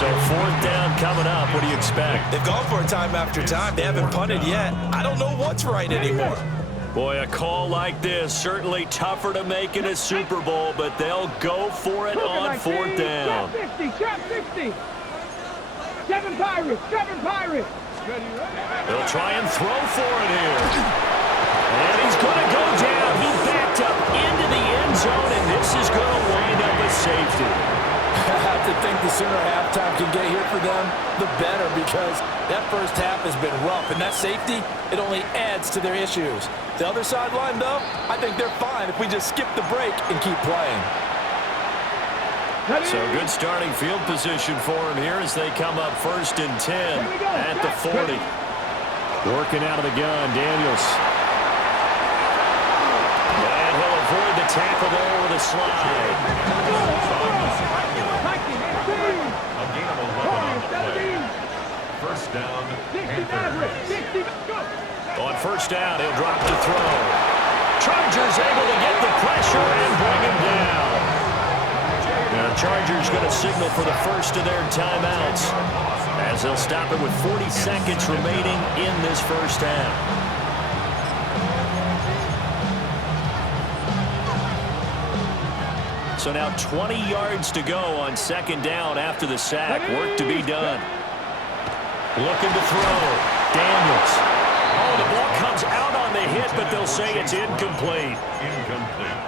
So 4th down coming up. What do you expect? They've gone for it time after time. They haven't punted yet. I don't know what's right anymore. Boy, a call like this, certainly tougher to make in a Super Bowl, but they'll go for it on 4th down. Shot 50, shot 50. 7 Pirates, 7 Pirates. They'll try and throw for it here. And he's going to go down. He backed up into the end zone, and this is going to wind up a safety. I have to think the sooner halftime can get here for them, the better, because that first half has been rough. And that safety, it only adds to their issues. The other sideline, though, I think they're fine if we just skip the break and keep playing. So good starting field position for him here as they come up 1st and 10 at the 40. Working out of the gun, Daniels. And he'll avoid the tackle there with a slide. A gain of 11 on the play. 1st down, Panthers. On 1st down, he'll drop to throw. Chargers able to get the pressure and bring him down. Now, the Chargers going to signal for the first of their timeouts as they'll stop it with 40 seconds remaining in this first half. So now 20 yards to go on 2nd down after the sack. Work to be done. Looking to throw. Daniels. Oh, the ball comes out on the hit, but they'll say it's incomplete.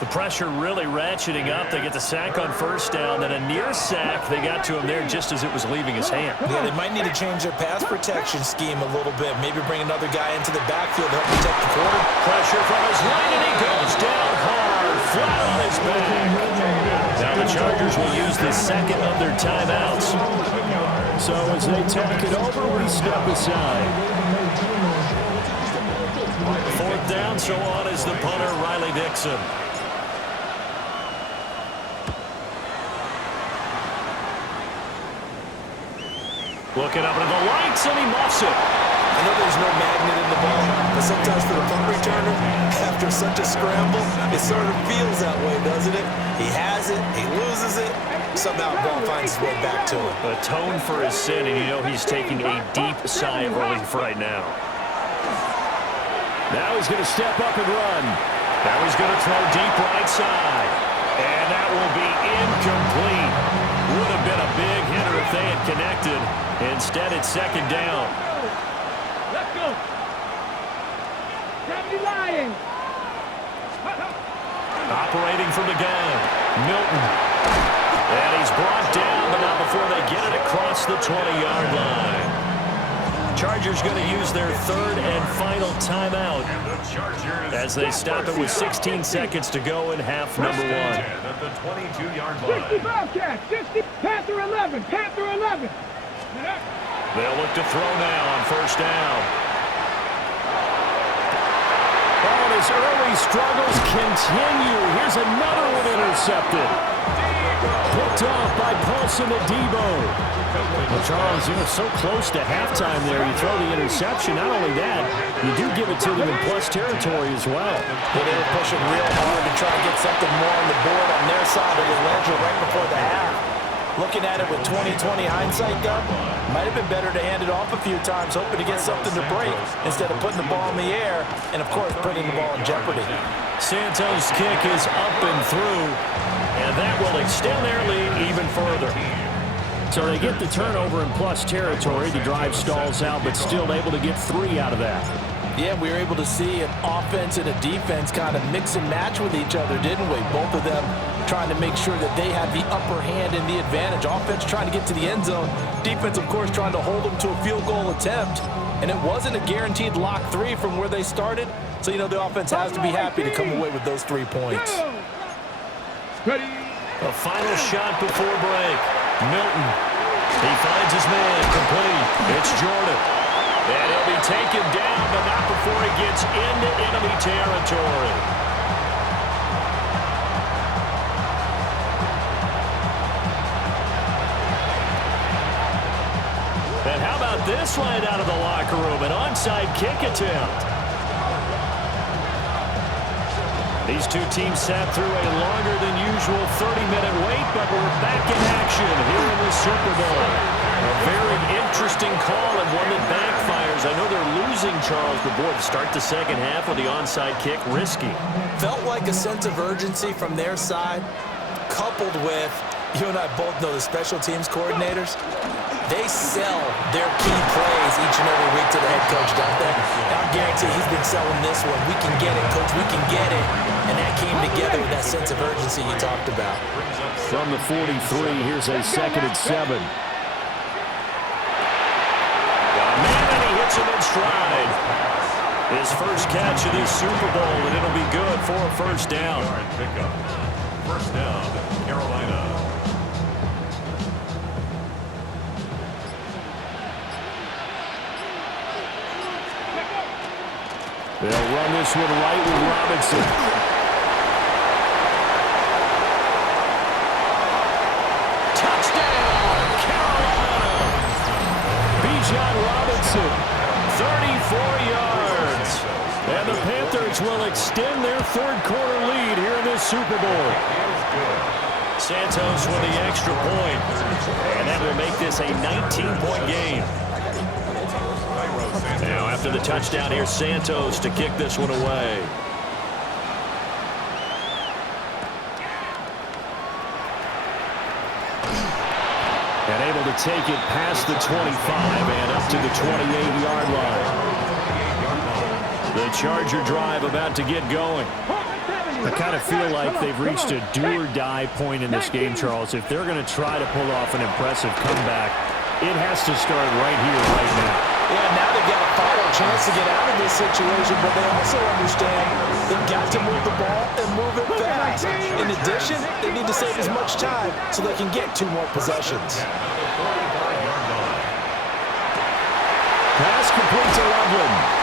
The pressure really ratcheting up. They get the sack on 1st down, then a near sack. They got to him there just as it was leaving his hand. Yeah, they might need to change their pass protection scheme a little bit. Maybe bring another guy into the backfield to help protect the quarter. Pressure from his right, and he goes down hard, flat on his back. Now the Chargers will use the 2nd of their timeouts. So as they talk it over, we step aside. 4th down, so on is the punter, Riley Dixon. Looking up into the lights, and he muffs it. I know there's no magnet in the ball, but sometimes for the punt returner, after such a scramble, it sort of feels that way, doesn't it? He has it, he loses it, somehow the ball finds its way back to him. Atone for his sin, and you know he's taking a deep sigh of relief right now. Now he's going to step up and run. Now he's going to throw deep right side. And that will be incomplete. Would have been a big hitter if they had connected. Instead, it's 2nd down. Let's go. Lions. Operating from the gun. Milton. And he's brought down, but not before they get it across the 20-yard line. Chargers going to use their 3rd and final timeout as they stop it with 16 seconds to go in half number 1. At the 22-yard line. 60 Bobcats, 60, Panther 11, Panther 11. They'll look to throw now on 1st down. Oh, and his early struggles continue. Here's another one intercepted. Picked off by Paulson Adebo. Well, Charles, you know, so close to halftime there. You throw the interception. Not only that, you do give it to them in plus territory as well. Well, they were pushing real hard to try and get something more on the board on their side of the ledger right before the half. Looking at it with 20/20 hindsight, though, might have been better to hand it off a few times, hoping to get something to break instead of putting the ball in the air and, of course, putting the ball in jeopardy. Santos' kick is up and through, and that will extend their lead even further. So they get the turnover in plus territory. The drive stalls out, but still able to get 3 out of that. Yeah, we were able to see an offense and a defense kind of mix and match with each other, didn't we? Both of them trying to make sure that they had the upper hand and the advantage. Offense trying to get to the end zone. Defense, of course, trying to hold them to a field goal attempt. And it wasn't a guaranteed lock 3 from where they started. So, you know, the offense has to be happy to come away with those 3 points. A final shot before break. Milton. He finds his man complete. It's Jordan. And he'll be taken down, but not before he gets into enemy territory. And how about this right out of the locker room? An onside kick attempt. These two teams sat through a longer than usual 30-minute wait, but we're back in action here in the Super Bowl. A very interesting call and one that backfires. I know they're losing, Charles, but boy, to start the second half with the onside kick, risky. Felt like a sense of urgency from their side, coupled with, you and I both know the special teams coordinators, they sell their key plays each and every week to the head coach, don't they? I guarantee he's been selling this one. We can get it, coach, we can get it. And that came together with that sense of urgency you talked about. From the 43, here's a 2nd and 7. And he hits him in stride. His first catch of this Super Bowl, and it'll be good for a first down. First down, Carolina. They'll run this one right with Robinson. Touchdown, Carolina! Bijan Robinson, 34 yards. And the Panthers will extend their third-quarter lead here in this Super Bowl. Santos with the extra point. And that will make this a 19-point game. Now, after the touchdown, here's Santos to kick this one away. And able to take it past the 25 and up to the 28-yard line. The Charger drive about to get going. I kind of feel like they've reached a do-or-die point in this game, Charles. If they're going to try to pull off an impressive comeback, it has to start right here, right now. Yeah, now they've got a final chance to get out of this situation, but they also understand they've got to move the ball and move it fast. In addition, they need to save as much time so they can get 2 more possessions. Pass complete to Loveland.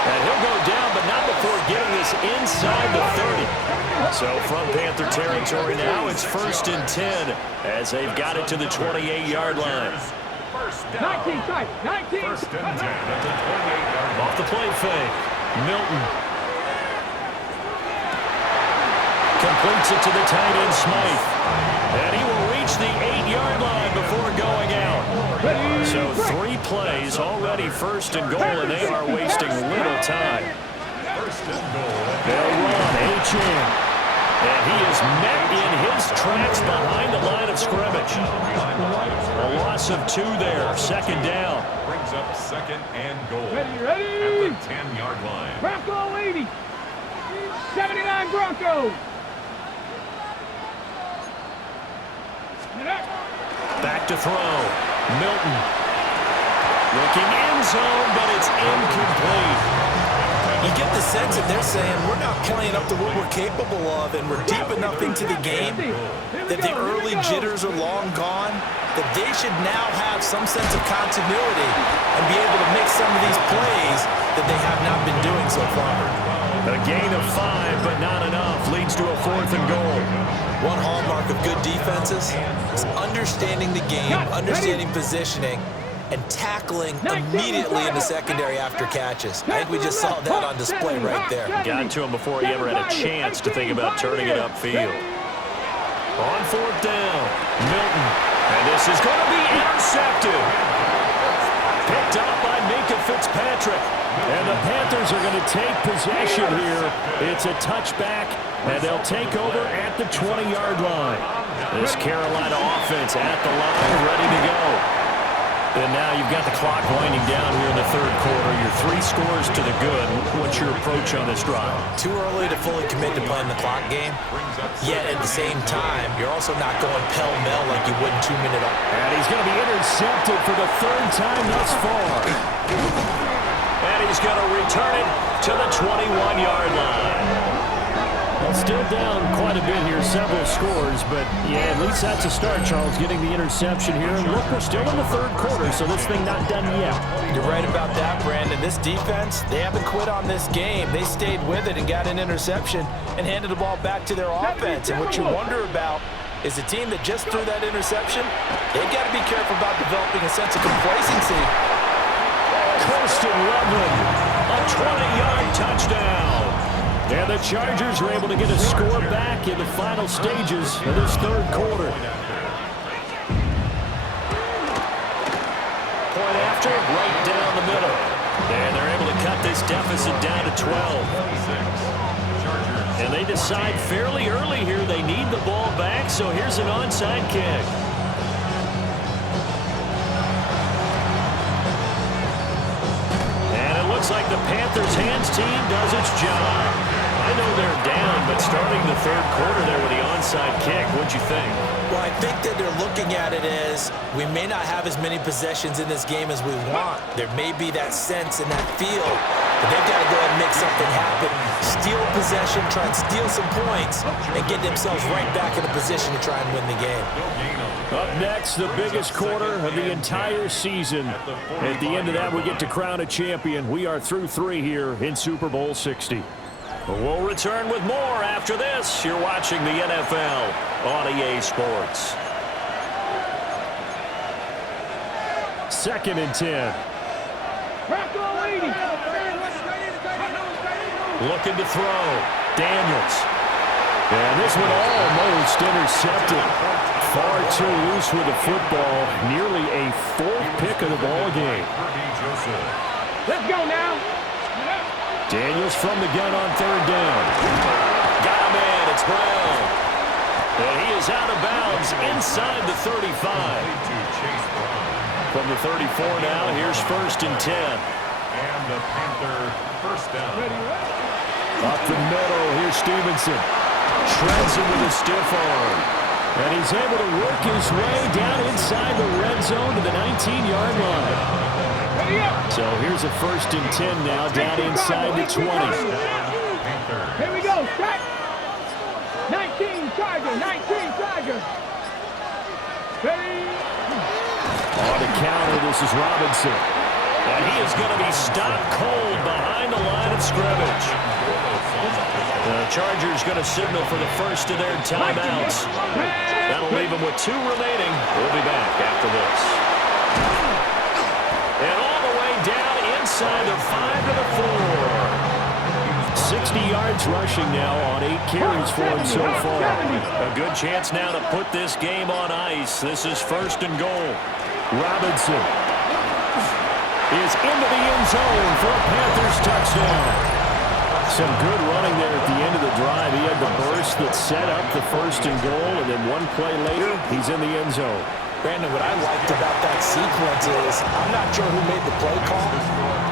And he'll go down, but not before getting this inside the 30. So from Panther territory now, it's 1st and 10 as they've got it to the 28-yard line. 19, side, 19. First and 10 at the 28-yard line. Off the play fake. Milton. Completes it to the tight end, Smythe. And he will reach the 8-yard line before going out. So 3 plays, already 1st and goal, and they are wasting little time. First and goal. They'll run H.M. And he is met in his tracks behind the line of scrimmage. A loss of 2 there, 2nd down. Brings up 2nd and goal. Ready? At the 10-yard line. Bronco 80. 79 Bronco. Back to throw. Milton. Looking end zone, but it's incomplete. You get the sense that they're saying we're not playing up to what we're capable of, and we're deep enough into the game that the early jitters are long gone, that they should now have some sense of continuity and be able to make some of these plays that they have not been doing so far. A gain of 5, but not enough. Leads to a 4th and goal. One hallmark of good defenses is understanding the game, understanding positioning, and tackling immediately in the secondary after catches. I think we just saw that on display right there. Got to him before he ever had a chance to think about turning it upfield. On 4th down, Milton. And this is going to be intercepted. Picked up by Minka Fitzpatrick. And the Panthers are going to take possession here. It's a touchback, and they'll take over at the 20-yard line. This Carolina offense at the line, ready to go. And now you've got the clock winding down here in the 3rd quarter. Your 3 scores to the good. What's your approach on this drive? Too early to fully commit to playing the clock game. Yet at the same time, you're also not going pell-mell like you would in 2-minute. And he's going to be intercepted for the 3rd time thus far. And he's going to return it to the 21-yard line. Well, still down quite a bit here, several scores, but yeah, at least that's a start, Charles, getting the interception here. And look, we're still in the 3rd quarter, so this thing not done yet. You're right about that, Brandon. This defense, they haven't quit on this game. They stayed with it and got an interception and handed the ball back to their offense. And what you wonder about is a team that just threw that interception, they've got to be careful about developing a sense of complacency. Kirsten Loveland, a 20-yard touchdown. And the Chargers are able to get a score back in the final stages of this 3rd quarter. this deficit down to 12. And they decide fairly early here they need the ball back, so here's an onside kick. And it looks like the Panthers' hands team does its job. I know they're down, but starting the third quarter there with the onside kick, what'd you think? Well, I think that they're looking at it as we may not have as many possessions in this game as we want. There may be that sense and that feel, but they've got to go ahead and make something happen. Steal possession, try and steal some points, and get themselves right back in a position to try and win the game. Up next, the biggest quarter of the entire season. At the end of that, we get to crown a champion. We are through 3 here in Super Bowl 60. We'll return with more after this. You're watching the NFL on EA Sports. 2nd and 10. Looking to throw. Daniels. And this one almost intercepted. Far too loose with the football. Nearly a 4th pick of the ball game. Let's go now. Daniels from the gun on 3rd down. Got him in. It's Brown. And he is out of bounds inside the 35. From the 34 now, here's 1st and 10. And the Panther first down. Up the middle, here's Stevenson. Shreds him with a stiff arm. And he's able to work his way down inside the red zone to the 19-yard line. So here's a 1st and 10 now, down inside the 20. Here we go, set. 19 Charger, 19 Charger. Ready? On the counter, this is Robinson. And he is going to be stopped cold behind the line of scrimmage. The Chargers going to signal for the first of their timeouts. That'll leave them with 2 remaining. We'll be back after this. And all the way down inside the 5 to the 4. 60 yards rushing now on 8 carries for him so far. A good chance now to put this game on ice. This is 1st and goal. Robinson is into the end zone for a Panthers touchdown. Some good running there at the end of the drive. He had the burst that set up the 1st and goal, and then one play later, he's in the end zone. Brandon, what I liked about that sequence is I'm not sure who made the play call,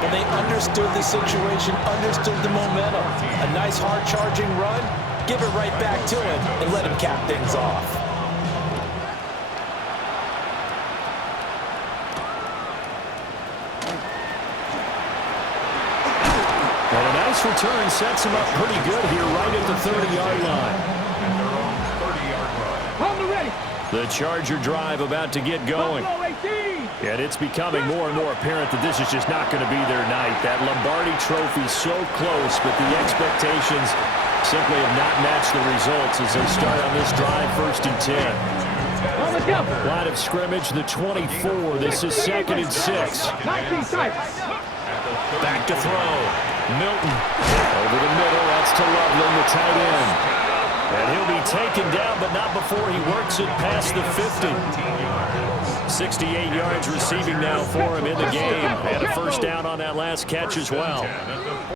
but they understood the situation, understood the momentum. A nice hard-charging run, give it right back to him, and let him cap things off. And a nice return sets him up pretty good here right at the 30-yard line. On the ready. The Charger drive about to get going. And it's becoming more and more apparent that this is just not going to be their night. That Lombardi trophy so close, but the expectations simply have not matched the results as they start on this drive, 1st and 10. Line of scrimmage, the 24. This is 2nd and 6. Back to throw. Milton over the middle. That's to Loveland, the tight end. And he'll be taken down, but not before he works it past the 50. 68 yards receiving now for him in the game. And a 1st down on that last catch as well.